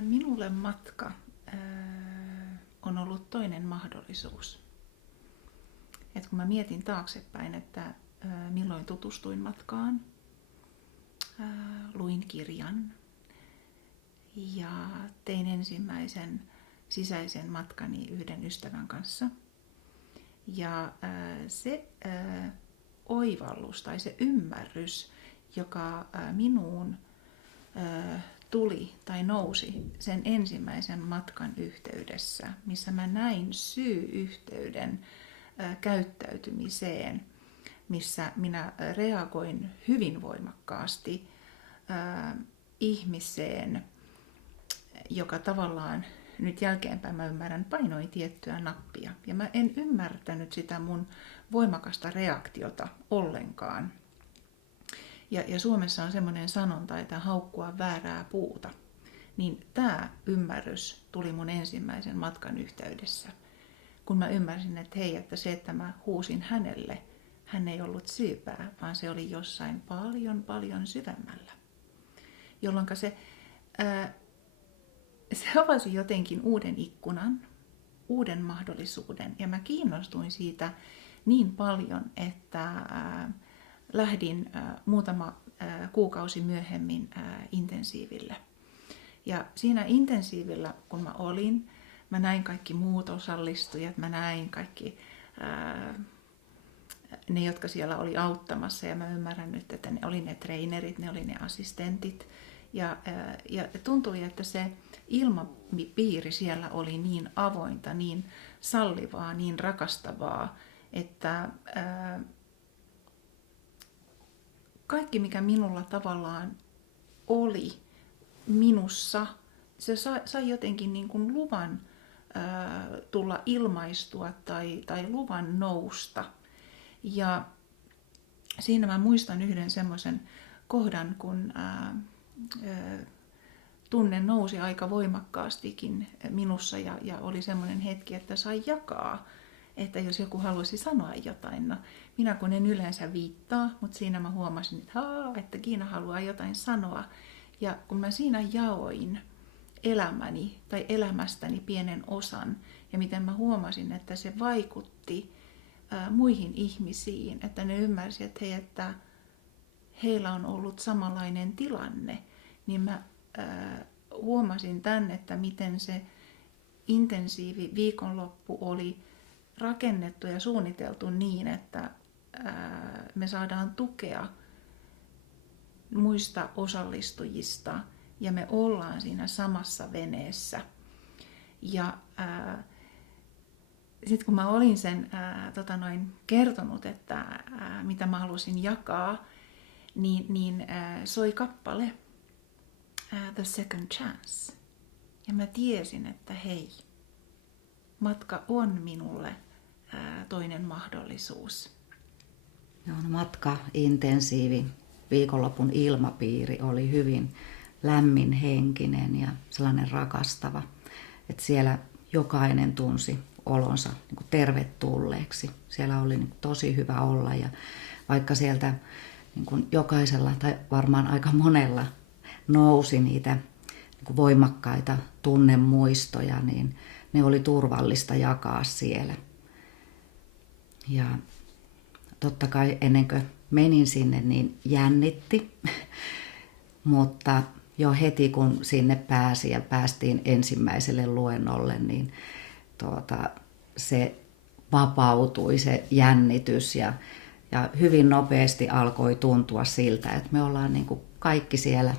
Minulle matka on ollut toinen mahdollisuus. Et kun mä mietin taaksepäin, että milloin tutustuin matkaan, luin kirjan ja tein ensimmäisen sisäisen matkani yhden ystävän kanssa. Ja se oivallus tai se ymmärrys, joka minuun tuli tai nousi sen ensimmäisen matkan yhteydessä, missä mä näin syy-yhteyden käyttäytymiseen, missä minä reagoin hyvin voimakkaasti ihmiseen, joka tavallaan nyt jälkeenpäin mä ymmärrän, painoi tiettyä nappia. Ja mä en ymmärtänyt sitä mun voimakasta reaktiota ollenkaan. Ja Suomessa on semmoinen sanonta, että haukkua väärää puuta. Niin tämä ymmärrys tuli mun ensimmäisen matkan yhteydessä. Kun mä ymmärsin, että hei, että se, että mä huusin hänelle, hän ei ollut syypää, vaan se oli jossain paljon syvemmällä. Jolloin se avasi jotenkin uuden ikkunan, uuden mahdollisuuden. Ja mä kiinnostuin siitä niin paljon, että lähdin muutama kuukausi myöhemmin intensiiville. Ja siinä intensiivillä, kun mä olin, mä näin kaikki muut osallistujat, mä näin kaikki ne, jotka siellä oli auttamassa. Ja mä ymmärrän nyt, että ne oli ne trainerit, ne oli ne assistentit. Ja tuntui, että se ilmapiiri siellä oli niin avointa, niin sallivaa, niin rakastavaa, että kaikki, mikä minulla tavallaan oli minussa, se sai jotenkin niin kuin luvan tulla ilmaistua tai luvan nousta. Ja siinä mä muistan yhden semmoisen kohdan, kun tunne nousi aika voimakkaastikin minussa ja oli semmoinen hetki, että sai jakaa, että jos joku haluaisi sanoa jotain. No, minä kun en yleensä viittaa, mutta siinä mä huomasin, että Kiina haluaa jotain sanoa. Ja kun mä siinä jaoin elämäni tai elämästäni pienen osan ja miten mä huomasin, että se vaikutti muihin ihmisiin, että ne ymmärsivät, että hei, että heillä on ollut samanlainen tilanne, niin mä huomasin tämän, että miten se intensiivi viikonloppu oli rakennettu ja suunniteltu niin, että me saadaan tukea muista osallistujista ja me ollaan siinä samassa veneessä. Ja sitten kun mä olin sen kertonut, että mitä mä halusin jakaa, niin soi kappale The Second Chance. Ja mä tiesin, että hei, matka on minulle toinen mahdollisuus. Joo, no matka intensiivi. Viikonlopun ilmapiiri oli hyvin lämminhenkinen ja sellainen rakastava, että siellä jokainen tunsi olonsa niin kuin tervetulleeksi. Siellä oli niin kuin tosi hyvä olla ja vaikka sieltä niin kuin jokaisella tai varmaan aika monella nousi niitä niin kuin voimakkaita tunnemuistoja, niin ne oli turvallista jakaa siellä. Ja totta kai ennen kuin menin sinne, niin jännitti, mutta jo heti kun sinne pääsi ja päästiin ensimmäiselle luennolle, niin se vapautui se jännitys ja hyvin nopeasti alkoi tuntua siltä, että me ollaan niin kuin kaikki siellä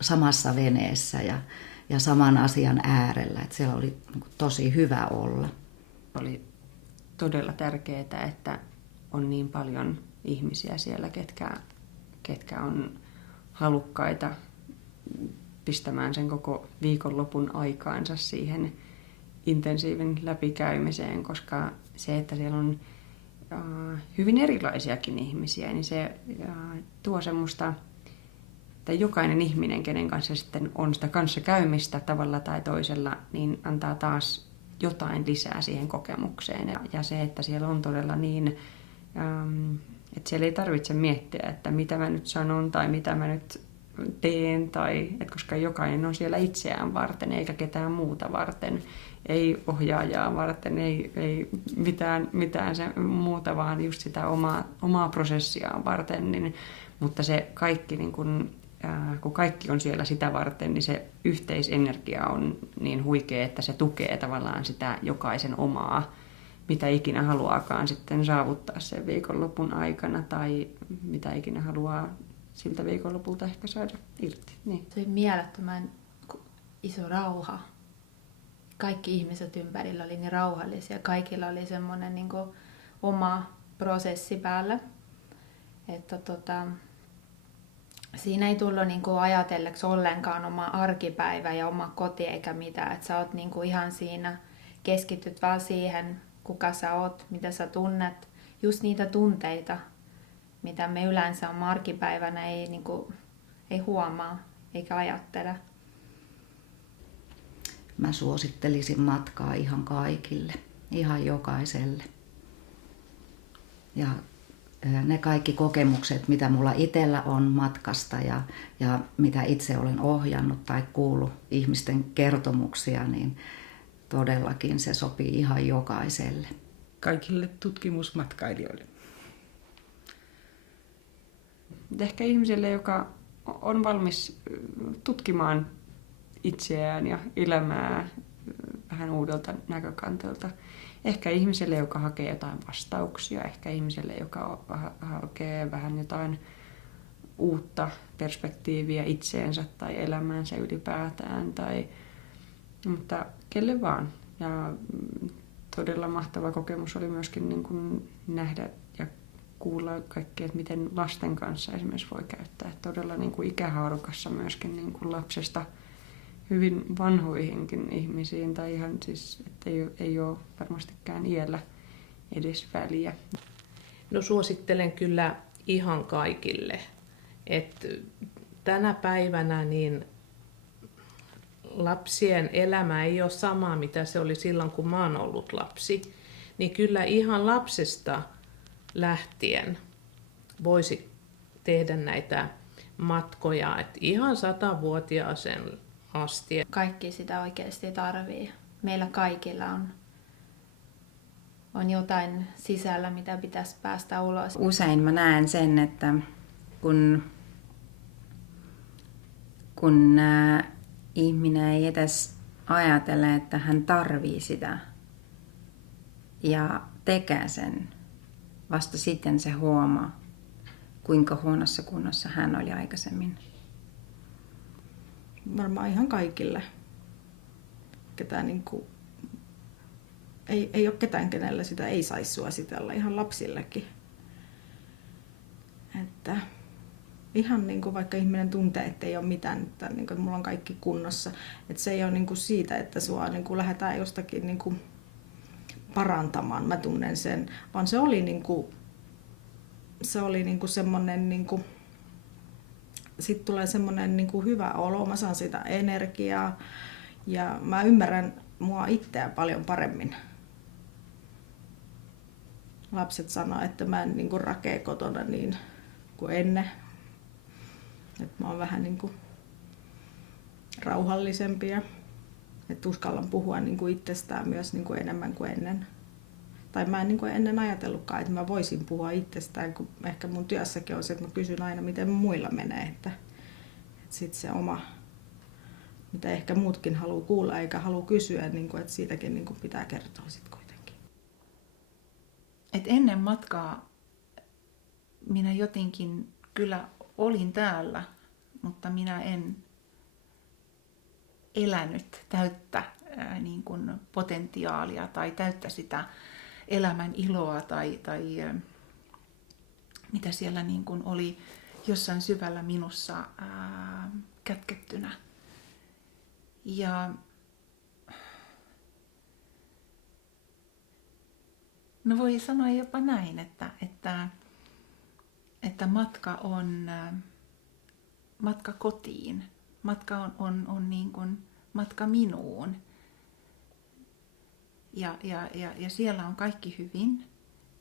samassa veneessä ja saman asian äärellä, että siellä oli niin kuin tosi hyvä olla. Oli todella tärkeää, että on niin paljon ihmisiä siellä, ketkä on halukkaita pistämään sen koko viikonlopun aikaansa siihen intensiivin läpikäymiseen, koska se, että siellä on hyvin erilaisiakin ihmisiä, niin se tuo semmoista, että jokainen ihminen, kenen kanssa sitten on sitä kanssakäymistä tavalla tai toisella, niin antaa taas jotain lisää siihen kokemukseen. Ja se, että siellä on todella niin, että siellä ei tarvitse miettiä, että mitä mä nyt sanon tai mitä mä nyt teen, tai että koska jokainen on siellä itseään varten eikä ketään muuta varten, ei ohjaajaa varten, ei mitään se muuta, vaan just sitä omaa prosessiaan varten, niin, mutta se kaikki niin kun kaikki on siellä sitä varten, niin se yhteisenergia on niin huikea, että se tukee tavallaan sitä jokaisen omaa, mitä ikinä haluaakaan sitten saavuttaa sen viikonlopun aikana tai mitä ikinä haluaa siltä viikonlopulta ehkä saada irti. Niin. Se oli mielettömän iso rauha. Kaikki ihmiset ympärillä oli niin rauhallisia. Kaikilla oli semmoinen niin kuin oma prosessi päällä. Että siinä ei tullut niin kuin ajatelleeksi ollenkaan oma arkipäivä ja oma koti eikä mitään. Että sä oot niin kuin ihan siinä, keskityt vaan siihen, kuka sä oot, mitä sä tunnet. Just niitä tunteita, mitä me yleensä on arkipäivänä ei, niin kuin, ei huomaa eikä ajattele. Mä suosittelisin matkaa ihan kaikille, ihan jokaiselle. Ja ne kaikki kokemukset, mitä mulla itsellä on matkasta ja mitä itse olen ohjannut tai kuullut ihmisten kertomuksia, niin todellakin se sopii ihan jokaiselle. Kaikille tutkimusmatkailijoille. Ehkä ihmiselle, joka on valmis tutkimaan itseään ja elämää vähän uudelta näkökantilta. Ehkä ihmiselle, joka hakee jotain vastauksia, ehkä ihmiselle, joka hakee vähän jotain uutta perspektiiviä itseensä tai elämäänsä ylipäätään, mutta kelle vaan. Ja todella mahtava kokemus oli myöskin niin kuin nähdä ja kuulla kaikkea, että miten lasten kanssa esimerkiksi voi käyttää. Todella niin kuin ikähaarukassa myöskin niin kuin lapsesta hyvin vanhoihinkin ihmisiin, tai ihan siis, että ei ole varmastikään iällä edes väliä. No suosittelen kyllä ihan kaikille. Et tänä päivänä niin lapsien elämä ei ole sama, mitä se oli silloin, kun mä oon ollut lapsi. Niin kyllä ihan lapsesta lähtien voisi tehdä näitä matkoja, että ihan 100-vuotiaaseen asti. Kaikki sitä oikeasti tarvii. Meillä kaikilla on jotain sisällä, mitä pitäisi päästä ulos. Usein mä näen sen, että kun ihminen ei edes ajatele, että hän tarvii sitä ja tekee sen, vasta sitten se huomaa, kuinka huonossa kunnossa hän oli aikaisemmin. Varmaan ihan kaikille. Ketään ei ole ketään, kenellä sitä ei saisi suositella, ihan lapsillekin. Että ihan niin kuin vaikka ihminen tuntee, että ei ole mitään, että niin kuin mulla on kaikki kunnossa. Että se ei ole niin kuin siitä, että sua niin kuin lähdetään jostakin niin kuin parantamaan, mä tunnen sen. Vaan se oli niin kuin semmoinen niin kuin sitten tulee semmoinen niin kuin hyvä olo, mä saan sitä energiaa ja mä ymmärrän mua itseä paljon paremmin. Lapset sanoo, että mä en niin kuin rakee kotona niin kuin ennen. Että mä oon vähän niin kuin rauhallisempi ja että uskallan puhua niin kuin itsestään myös niin kuin enemmän kuin ennen. Tai mä en niin kuin ennen ajatellutkaan, että mä voisin puhua itsestään, kun ehkä mun työssäkin on se, että mä kysyn aina, miten muilla menee. Että sitten se oma, mitä ehkä muutkin haluaa kuulla eikä halua kysyä, niin kuin, että siitäkin niin kuin pitää kertoa sitten kuitenkin. Et ennen matkaa minä jotenkin kyllä olin täällä, mutta minä en elänyt täyttä niin kuin potentiaalia tai täyttä sitä elämän iloa tai mitä siellä niin kuin oli jossain syvällä minussa kätkettynä. Ja no voi sanoa jopa näin, että matka on matka kotiin. Matka on niin kuin matka minuun. Ja siellä on kaikki hyvin.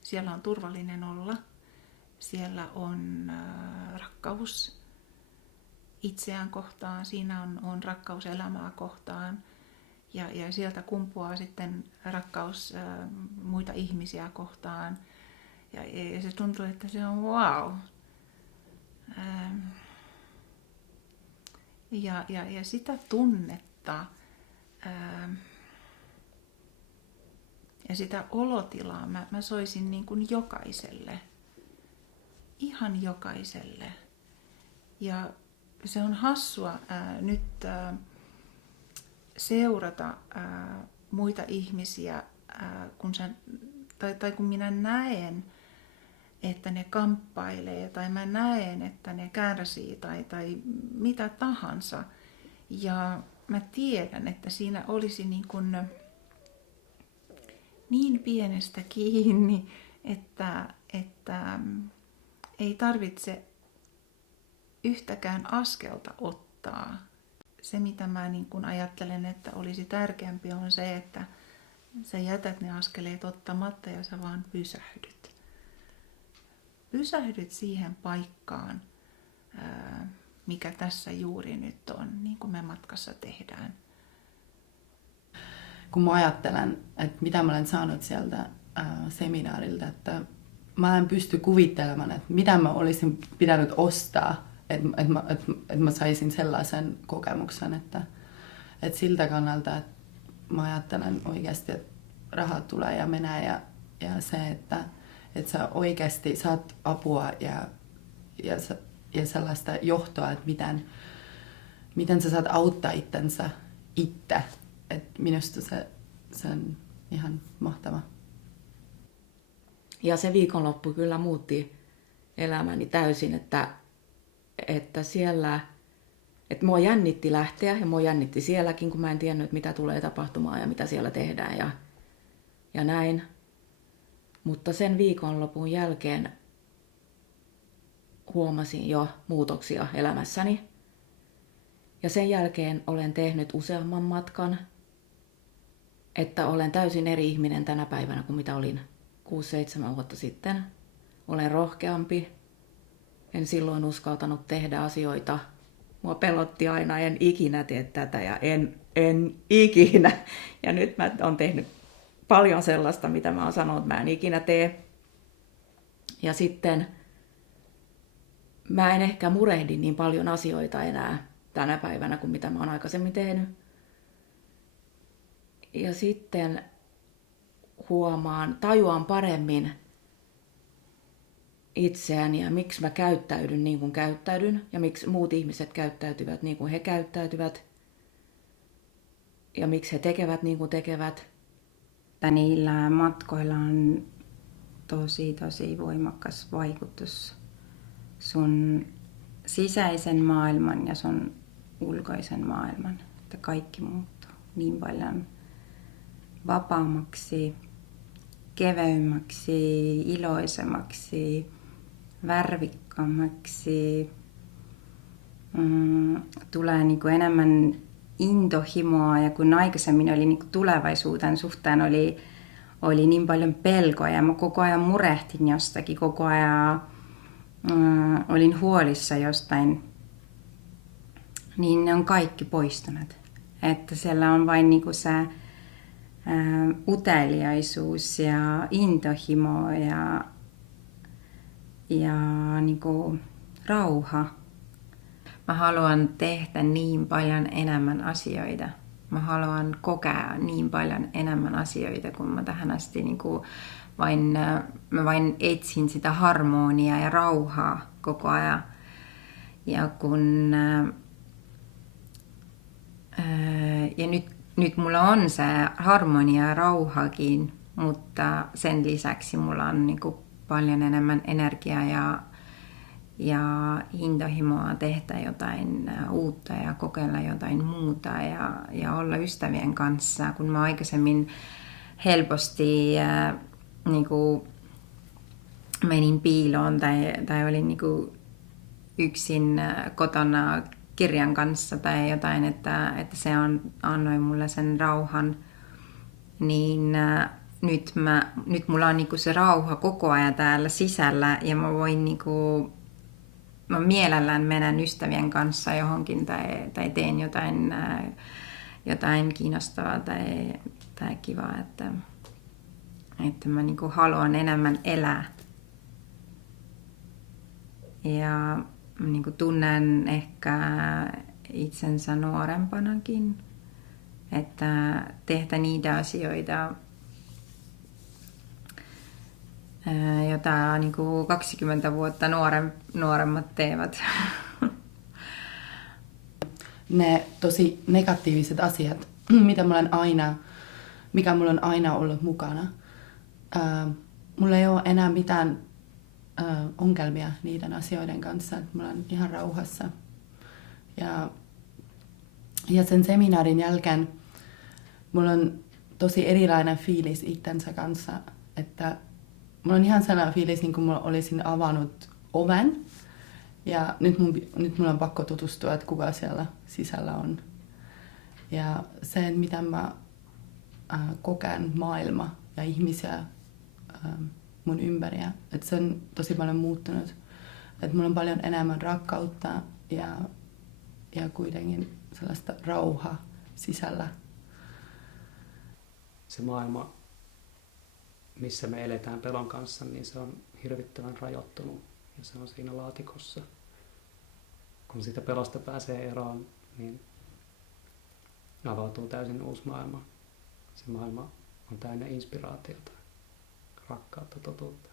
Siellä on turvallinen olla. Siellä on rakkaus. itseään kohtaan, siinä on rakkaus elämää kohtaan ja sieltä kumpuaa sitten rakkaus muita ihmisiä kohtaan. Ja se tuntuu, että se on wow. Ja sitä tunnetta ja sitä olotilaa mä soisin niin kuin jokaiselle. Ihan jokaiselle. Ja se on hassua nyt seurata muita ihmisiä, kun minä näen, että ne kamppailee, tai mä näen, että ne kärsii, tai mitä tahansa. Ja mä tiedän, että siinä olisi niin pienestä kiinni, että ei tarvitse yhtäkään askelta ottaa. Se, mitä mä ajattelen, että olisi tärkeämpi, on se, että sä jätät ne askeleet ottamatta ja sä vaan pysähdyt. Pysähdyt siihen paikkaan, mikä tässä juuri nyt on, niin kuin me matkassa tehdään. Kun mä ajattelen, että mitä mä olen saanut sieltä seminaarilta, että mä en pysty kuvittelemaan, että mitä mä olisin pitänyt ostaa, että mä saisin sellaisen kokemuksen, että siltä kannalta, että mä ajattelen oikeasti, että rahat tulee ja menee ja se, että sä oikeasti saat apua ja sellaista johtoa, että miten sä saat auttaa itsensä itse. Että minusta se on ihan mahtava. Ja se viikonloppu kyllä muutti elämäni täysin, että siellä, että mua jännitti lähteä ja mua jännitti sielläkin, kun mä en tiennyt, mitä tulee tapahtumaan ja mitä siellä tehdään ja näin. Mutta sen viikonlopun jälkeen huomasin jo muutoksia elämässäni. Ja sen jälkeen olen tehnyt useamman matkan, että olen täysin eri ihminen tänä päivänä kuin mitä olin 6-7 vuotta sitten. Olen rohkeampi. En silloin uskaltanut tehdä asioita. Mua pelotti aina, en ikinä tee tätä ja en ikinä. Ja nyt mä oon tehnyt paljon sellaista, mitä mä oon sanonut, että mä en ikinä tee. Ja sitten mä en ehkä murehdi niin paljon asioita enää tänä päivänä kuin mitä mä oon aikaisemmin tehnyt. Ja sitten tajuan paremmin itseäni ja miksi mä käyttäydyn niin kuin käyttäydyn ja miksi muut ihmiset käyttäytyvät niin kuin he käyttäytyvät ja miksi he tekevät niin kuin tekevät. Niillä matkoilla on tosi voimakas vaikutus sun sisäisen maailman ja sun ulkoisen maailman. Että kaikki muuttuu niin paljon vapaammaksi, keveymmäksi, iloisemmaksi, värvikkaammaksi. Tulee niinku enemmän intohimoa ja kun aikaisemmin oli niinku tulevaisuuden suhteen oli niin paljon pelkoa ja mä koko ajan murehtin jostakin, koko ajan olin huolissa jostain, niin ne on kaikki poistuneet. Että siellä on vain niinku se uteliaisuus ja intohimo ja niinku rauha. Mä haluan tehdä niin paljon enemmän asioita. Mä haluan kokea niin paljon enemmän asioita, kun mä tähän asti niinku mä vain etsin sitä harmoniaa ja rauhaa koko ajan. Ja nyt mulla on se harmonia ja rauhakin, mutta sen lisäksi mulla on niinku paljon enemmän energiaa ja intohimoa tehdä jotain uutta ja kokeilla jotain muuta ja olla ystävien kanssa, kun mä aikaisemmin helposti niinku menin piiloon tai olin niinku yksin kotona kirjan kanssa tai jotain, että se annoi mulle sen rauhan, niin nyt mulla on niinku se rauha koko ajan täällä sisällä ja mä voin niinku mä mielellään menen ystävien kanssa johonkin tai teen jotain kiinnostavaa tai kivaa, että mä niinku haluan enemmän elää. Ja niinku tunnen ehkä itsensä nuorempanakin, että tehdä niitä asioita, jota niinku 20 vuotta nuoremmat teevät. Ne tosi negatiiviset asiat, mikä mulla on aina ollut mukana. Mulla ei ole enää mitään ongelmia niiden asioiden kanssa, että mulla on ihan rauhassa. Ja sen seminaarin jälkeen mulla on tosi erilainen fiilis itsensä kanssa, että mulla on ihan sellainen fiilis, niin kuin mulla olisin avannut oven. Ja nyt mulla on pakko tutustua, että kuka siellä sisällä on. Ja se, miten mä koken maailma ja ihmisiä mun ympäriä, että se on tosi paljon muuttunut. Että mulla on paljon enemmän rakkautta ja kuitenkin sellaista rauhaa sisällä. Se maailma, missä me eletään pelon kanssa, niin se on hirvittävän rajoittunut ja se on siinä laatikossa. Kun siitä pelosta pääsee eroon, niin avautuu täysin uusi maailma. Se maailma on täynnä inspiraatiota, rakkautta, totuutta.